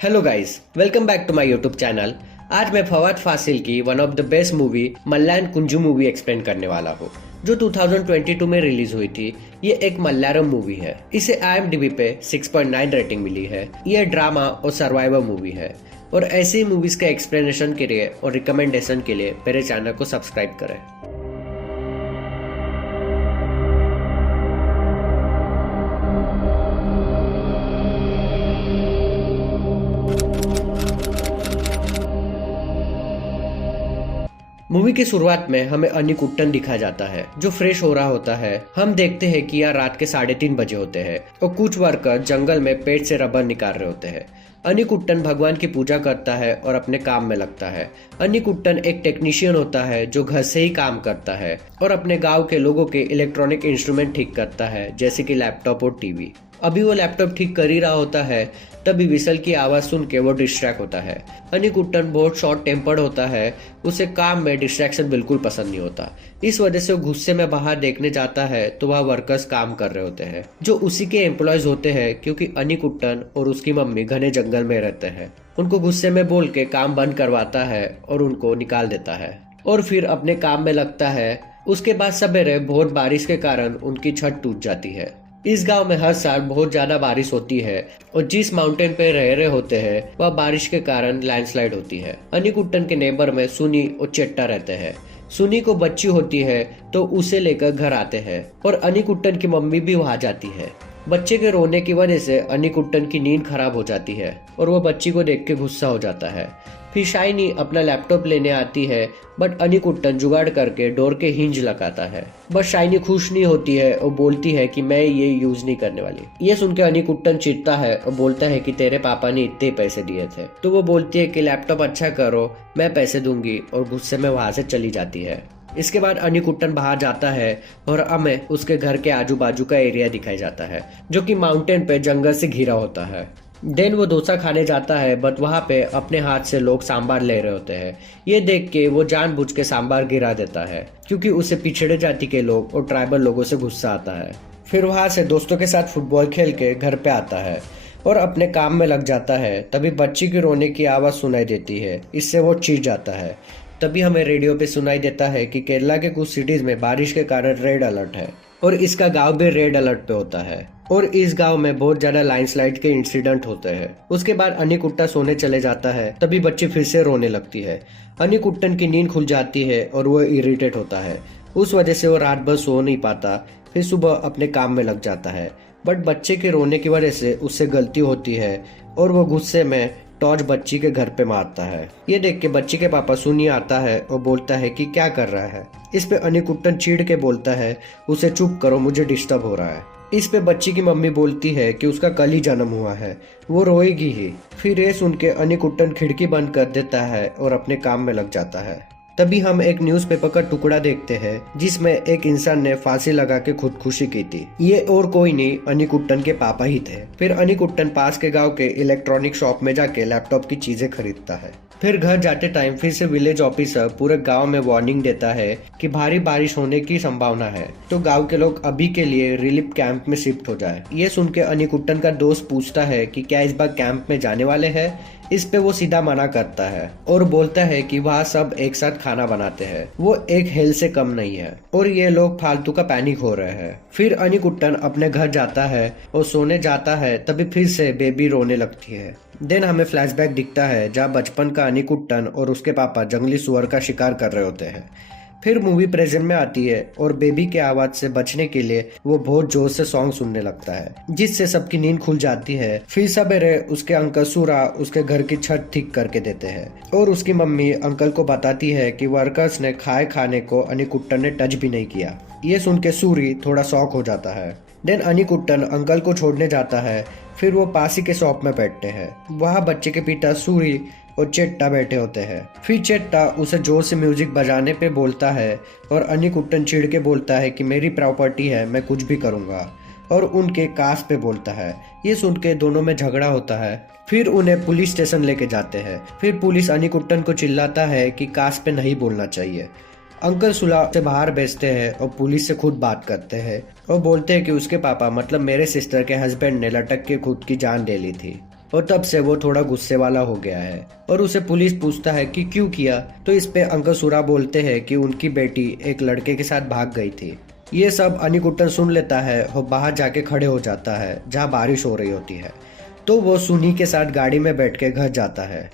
Hello guys, welcome back to my YouTube channel. आज मैं फवाद फासिल की one of the best movie Malayan Kunju movie explain करने वाला हूँ, जो 2022 में रिलीज हुई थी। ये एक मलयालम मूवी है। इसे IMDb पे 6.9 रेटिंग मिली है। ये ड्रामा और सर्वाइवल मूवी है। और ऐसी मूवीज के एक्सप्लेनेशन के लिए और रिकमेंडेशन के लिए मेरे चैनल को सब्सक्राइब करें। मूवी की शुरुआत में हमें अनिकुट्टन दिखाया जाता है, जो फ्रेश हो रहा होता है। हम देखते हैं कि यह रात के 3:30 बजे होते हैं और कुछ वर्कर जंगल में पेड़ से रबर निकाल रहे होते हैं। अनिकुट्टन भगवान की पूजा करता है और अपने काम में लगता है। अनिकुट्टन एक टेक्नीशियन होता है जो घर से ही काम करता है और अपने गांव के लोगों के इलेक्ट्रॉनिक इंस्ट्रूमेंट ठीक करता है, जैसे कि लैपटॉप और टीवी। अभी वो लैपटॉप ठीक कर ही रहा होता है, तभी विसल की आवाज सुन के वो डिस्ट्रैक्ट होता है। अनिकुट्टन बहुत शॉर्ट टेम्पर्ड होता है। उसे काम में डिस्ट्रैक्शन बिल्कुल पसंद नहीं होता। इस वजह से वो गुस्से में बाहर देखने जाता है तो वह वर्कर्स काम कर रहे होते हैं, जो उसी के एम्प्लॉयज होते हैं, क्योंकि अनिकुट्टन और उसकी मम्मी घने जंगल में रहते हैं। उनको गुस्से में बोल के काम बंद करवाता है और उनको निकाल देता है और फिर अपने काम में लगता है। उसके बाद सवेरे बहुत बारिश के कारण उनकी छत टूट जाती है। इस गांव में हर साल बहुत ज्यादा बारिश होती है और जिस माउंटेन पे रह रहे होते हैं वह बारिश के कारण लैंडस्लाइड होती है। अनिकुट्टन के नेबर में सुनी और चेट्टा रहते हैं। सुनी को बच्ची होती है तो उसे लेकर घर आते हैं और अनिकुट्टन की मम्मी भी वहां जाती है। बच्चे के रोने की वजह से अनिकुट्टन की नींद खराब हो जाती है और वो बच्ची को देख के गुस्सा हो जाता है। फिर शाइनी अपना लैपटॉप लेने आती है, बट अनिकुट्टन जुगाड़ करके डोर के हिंज लगाता है। बस शाइनी खुश नहीं होती है और बोलती है कि मैं ये यूज नहीं करने वाली। ये सुन के अनिकुट्टन चिढ़ता है और बोलता है कि तेरे पापा ने इतने पैसे दिए थे। तो वो बोलती है कि लैपटॉप अच्छा करो, मैं पैसे दूंगी, और गुस्से में वहां से चली जाती है। इसके बाद अनिकुट्टन बाहर जाता है और हमें उसके घर के आजू बाजू का एरिया दिखाई जाता है, जो कि माउंटेन पे जंगल से घिरा होता है। देन वो डोसा खाने जाता है, बट वहाँ पे अपने हाथ से लोग सांबार ले रहे होते हैं। ये देख के वो जानबूझ के सांबार गिरा देता है, क्योंकि उसे पिछड़े जाति के लोग और ट्राइबल लोगों से गुस्सा आता है। फिर वहाँ से दोस्तों के साथ फुटबॉल खेल के घर पे आता है और अपने काम में लग जाता है। तभी बच्ची की रोने की आवाज़ सुनाई देती है। इससे वो चीख जाता है। तभी हमें रेडियो पे सुनाई देता है कि केरला के कुछ सिटीज में बारिश के कारण रेड अलर्ट है और इसका गांव भी रेड अलर्ट पे होता है और इस गांव में बहुत ज्यादा लैंडस्लाइड के इंसिडेंट होते हैं। उसके बाद अनिकुट्टा सोने चले जाता है। तभी बच्ची फिर से रोने लगती है। अनिकुट्टन की नींद खुल जाती है और वो इरिटेट होता है। उस वजह से वो रात भर सो नहीं पाता। फिर सुबह अपने काम में लग जाता है, बट बच्चे के रोने की वजह से उससे गलती होती है और वो गुस्से में टॉर्च बच्ची के घर पे मारता है। ये देख के बच्ची के पापा सुनी आता है और बोलता है कि क्या कर रहा है। इस पे अनिकुट्टन चिढ़ के बोलता है, उसे चुप करो, मुझे डिस्टर्ब हो रहा है। इस पे बच्ची की मम्मी बोलती है कि उसका कल ही जन्म हुआ है, वो रोएगी ही। फिर ये सुन के अनिकुट्टन खिड़की बंद कर देता है और अपने काम में लग जाता है। तभी हम एक न्यूज़पेपर का टुकड़ा देखते हैं, जिसमें एक इंसान ने फांसी लगा के खुदकुशी की थी। ये और कोई नहीं, अनिकुट्टन के पापा ही थे। फिर अनिकुट्टन पास के गांव के इलेक्ट्रॉनिक शॉप में जाके लैपटॉप की चीजें खरीदता है। फिर घर जाते टाइम फिर से विलेज ऑफिसर पूरे गांव में वार्निंग देता है कि भारी बारिश होने की संभावना है, तो गांव के लोग अभी के लिए रिलीफ कैंप में शिफ्ट हो जाए। ये सुन के अनिकुट्टन का दोस्त पूछता है कि क्या इस बार कैंप में जाने वाले हैं। इस पे वो सीधा मना करता है और बोलता है कि वहाँ सब एक साथ खाना बनाते हैं, वो एक हेल से कम नहीं है और ये लोग फालतू का पैनिक हो रहे हैं। फिर अनिकुट्टन अपने घर जाता है और सोने जाता है। तभी फिर से बेबी रोने लगती है। देन हमें फ्लैशबैक दिखता है, जहाँ बचपन का अनिकुट्टन और उसके पापा जंगली सुअर का शिकार कर रहे होते हैं। फिर मूवी प्रेजेंट में आती है और बेबी के आवाज से बचने के लिए वो बहुत जोर से सॉन्ग सुनने लगता है, जिससे सबकी नींद खुल जाती है। फिर सवेरे उसके अंकल सूरा उसके घर की छत ठीक करके देते हैं और उसकी मम्मी अंकल को बताती है कि वर्कर्स ने खाने को अनिकुट्टन ने टच भी नहीं किया। ये सुन के सूरी थोड़ा शॉक हो जाता है। देन अनिकुट्टन अंकल को छोड़ने जाता है। फिर वो पास ही के शॉप में बैठते हैं। वहाँ बच्चे के पिता सूरी और चेट्टा बैठे होते हैं। फिर चेट्टा उसे जोर से म्यूजिक बजाने पे बोलता है और अनिकुट्टन चिढ़ के बोलता है कि मेरी प्रॉपर्टी है, मैं कुछ भी करूँगा, और उनके कास पे बोलता है। ये सुन के दोनों में झगड़ा होता है। फिर उन्हें पुलिस स्टेशन लेके जाते हैं। फिर पुलिस अनिकुट्टन को चिल्लाता है कि कास पे नहीं बोलना चाहिए। अंकल सुलह से बाहर भेजते हैं और पुलिस से खुद बात करते हैं और बोलते हैं कि उसके पापा मतलब मेरे सिस्टर के हस्बैंड ने लटक के खुद की जान ले ली थी। और तब से वो थोड़ा गुस्से वाला हो गया है और उसे पुलिस पूछता है कि क्यों किया, तो इस पे अंकल सुरा बोलते हैं कि उनकी बेटी एक लड़के के साथ भाग गई थी। ये सब अनिकुट्टन सुन लेता है और बाहर जाके खड़े हो जाता है जहाँ बारिश हो रही होती है। तो वो सुनी के साथ गाड़ी में बैठ के घर जाता है।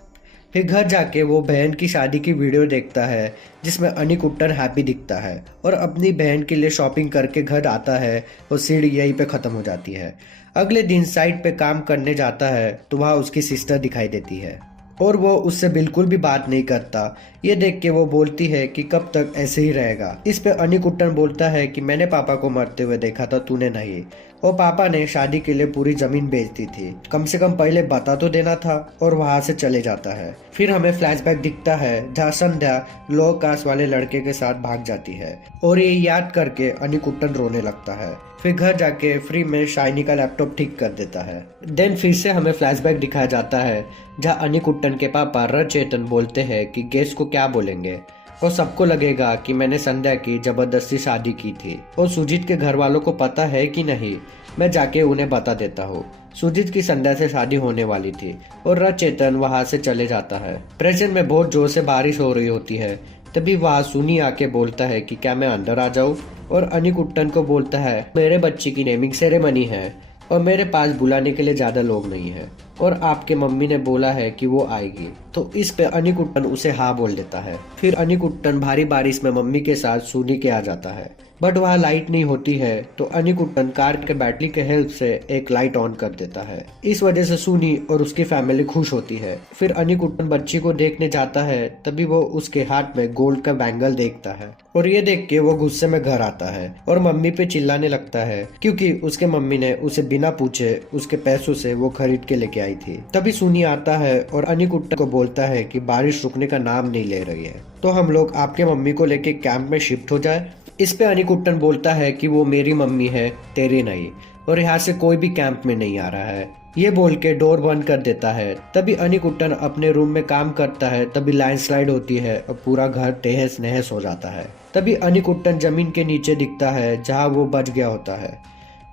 फिर घर जाके वो बहन की शादी की वीडियो देखता है जिसमें अनिकुट्टन हैप्पी दिखता है और अपनी बहन के लिए शॉपिंग करके घर आता है और सीढ़ी यहीं पे ख़त्म हो जाती है। अगले दिन साइट पे काम करने जाता है तो वहाँ उसकी सिस्टर दिखाई देती है और वो उससे बिल्कुल भी बात नहीं करता। ये देख के वो बोलती है कि कब तक ऐसे ही रहेगा। इस पे अनिकुट्टन बोलता है कि मैंने पापा को मरते हुए देखा था, तूने नहीं। और पापा ने शादी के लिए पूरी जमीन बेच दी थी, कम से कम पहले बता तो देना था। और वहां से चले जाता है। फिर हमें फ्लैशबैक दिखता है जहाँ संध्या लो कास्ट वाले लड़के के साथ भाग जाती है और ये याद करके अनिकुट्टन रोने लगता है। फिर घर जाके फ्री में शाइनी का लैपटॉप ठीक कर देता है। देन फिर से हमें फ्लैशबैक दिखाया जाता है जहाँ अनिकुट्टन के पापा रचेतन बोलते हैं कि गेस्ट को क्या बोलेंगे और सबको लगेगा कि मैंने संध्या की जबरदस्ती शादी की थी और सुजीत के घर वालों को पता है कि नहीं, मैं जाके उन्हें बता देता हूँ। सुजीत की संध्या से शादी होने वाली थी और रचेतन वहां से चले जाता है। प्रेजेंट में बहुत जोर से बारिश हो रही होती है। तभी वहां सुनी आके बोलता है कि क्या मैं अंदर आ जाऊं, और अनिकुट्टन को बोलता है मेरे बच्चे की नेमिंग सेरेमनी है और मेरे पास बुलाने के लिए ज्यादा लोग नहीं है और आपके मम्मी ने बोला है कि वो आएगी। तो इस पे अनिकुट्टन उसे हाँ बोल देता है। फिर अनिकुट्टन भारी बारिश में मम्मी के साथ सुनी के आ जाता है, बट वहाँ लाइट नहीं होती है। तो अनिकुट्टन कार के बैटरी के हेल्प से एक लाइट ऑन कर देता है। इस वजह से सुनी और उसकी फैमिली खुश होती है। फिर अनिकुट्टन बच्ची को देखने जाता है, तभी वो उसके हाथ में गोल्ड का बैंगल देखता है और ये देख के वो गुस्से में घर आता है और मम्मी पे चिल्लाने लगता है क्योंकि उसके मम्मी ने उसे बिना पूछे उसके पैसों से वो खरीद के लेके आई थी। तभी सुनी आता है और अनिकुट्टन को बोलता है कि बारिश रुकने का नाम नहीं ले रही है, तो हम लोग आपके मम्मी को लेके कैंप में शिफ्ट हो जाए। इस पे अनिकुट्टन बोलता है कि वो मेरी मम्मी है, तेरी नहीं, और यहाँ से कोई भी कैंप में नहीं आ रहा है। ये बोल के डोर बंद कर देता है। तभी अनिकुट्टन अपने रूम में काम करता है, तभी लैंडस्लाइड होती है और पूरा घर तहस नहस हो जाता है। तभी अनिकुट्टन जमीन के नीचे दिखता है जहाँ वो बच गया होता है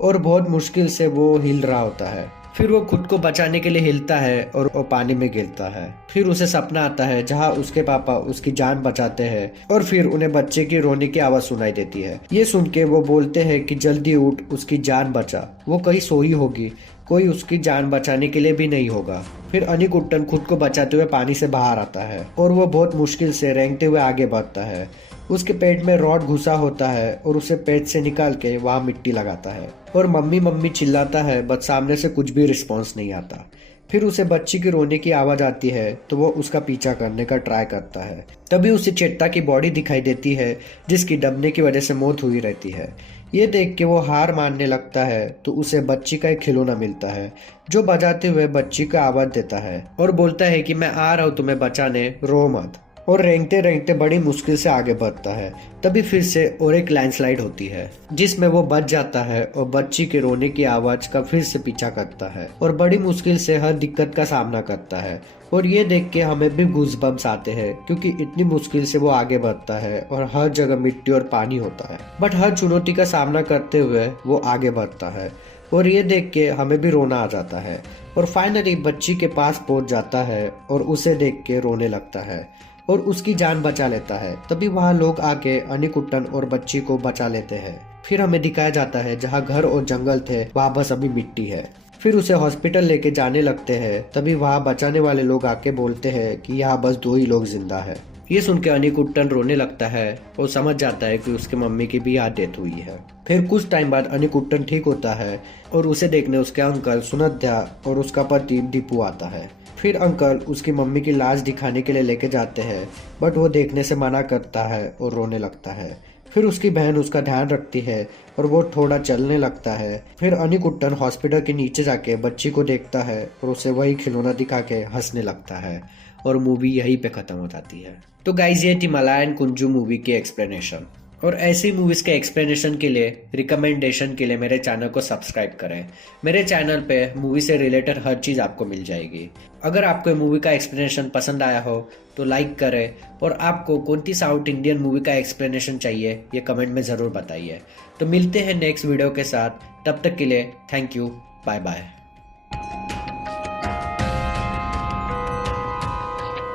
और बहुत मुश्किल से वो हिल रहा होता है। फिर वो खुद को बचाने के लिए हिलता है और वो पानी में गिरता है। फिर उसे सपना आता है जहाँ उसके पापा उसकी जान बचाते हैं और फिर उन्हें बच्चे की रोने की आवाज सुनाई देती है। ये सुन के वो बोलते हैं कि जल्दी उठ, उसकी जान बचा, वो कहीं सोई होगी, कोई उसकी जान बचाने के लिए भी नहीं होगा। फिर अनिकुट्टन खुद को बचाते हुए पानी से बाहर आता है और वो बहुत मुश्किल से रेंगते हुए आगे बढ़ता है। उसके पेट में रॉड घुसा होता है और उसे पेट से निकाल के वहाँ मिट्टी लगाता है और मम्मी मम्मी चिल्लाता है, बट सामने से कुछ भी रिस्पॉन्स नहीं आता। फिर उसे बच्ची की रोने की आवाज आती है तो वो उसका पीछा करने का ट्राई करता है। तभी उसे चेट्टा की बॉडी दिखाई देती है जिसकी दबने की वजह से मौत हुई रहती है। ये देख के वो हार मानने लगता है तो उसे बच्ची का एक खिलौना मिलता है जो बजाते हुए बच्ची को आवाज देता है और बोलता है कि मैं आ रहा हूँ तुम्हें बचाने, रो मत। और रेंगते रेंगते बड़ी मुश्किल से आगे बढ़ता है। तभी फिर से और एक लैंडस्लाइड होती है जिसमें वो बच जाता है और बच्ची के रोने की आवाज का फिर से पीछा करता है और बड़ी मुश्किल से हर दिक्कत का सामना करता है। और ये देख के हमें भी गूज़बम्स आते हैं क्योंकि इतनी मुश्किल से वो आगे बढ़ता है और हर जगह मिट्टी और पानी होता है, बट हर चुनौती का सामना करते हुए वो आगे बढ़ता है। और ये देख के हमें भी रोना आ जाता है और फाइनली बच्ची के पास पहुंच जाता है और उसे देख के रोने लगता है और उसकी जान बचा लेता है। तभी वहाँ लोग आके अनिकुट्टन और बच्ची को बचा लेते हैं। फिर हमें दिखाया जाता है जहाँ घर और जंगल थे वहाँ बस अभी मिट्टी है। फिर उसे हॉस्पिटल लेके जाने लगते हैं। तभी वहाँ बचाने वाले लोग आके बोलते हैं कि यहाँ बस 2 ही लोग जिंदा है। ये सुन के अनिकुट्टन रोने लगता है और समझ जाता है कि उसके मम्मी की भी यहाँ डेथ हुई है। फिर कुछ टाइम बाद अनिकुट्टन ठीक होता है और उसे देखने उसके अंकल सुनध्या और उसका पति दीपू आता है। फिर अंकल उसकी मम्मी की लाश दिखाने के लिए लेके जाते हैं, बट वो देखने से मना करता है और रोने लगता है। फिर उसकी बहन उसका ध्यान रखती है और वो थोड़ा चलने लगता है। फिर अनिकुट्टन हॉस्पिटल के नीचे जाके बच्ची को देखता है और उसे वही खिलौना दिखा के हंसने लगता है और मूवी यहीं पे खत्म हो जाती है। तो गाइज ये थी मलायन कुंजू मूवी की एक्सप्लेनेशन। और ऐसी मूवीज के एक्सप्लेनेशन के लिए, रिकमेंडेशन के लिए मेरे चैनल को सब्सक्राइब करें। मेरे चैनल पे मूवी से रिलेटेड हर चीज़ आपको मिल जाएगी। अगर आपको मूवी का एक्सप्लेनेशन पसंद आया हो तो लाइक करें, और आपको कौन सी साउथ इंडियन मूवी का एक्सप्लेनेशन चाहिए ये कमेंट में ज़रूर बताइए। तो मिलते हैं नेक्स्ट वीडियो के साथ, तब तक के लिए थैंक यू, बाय बाय।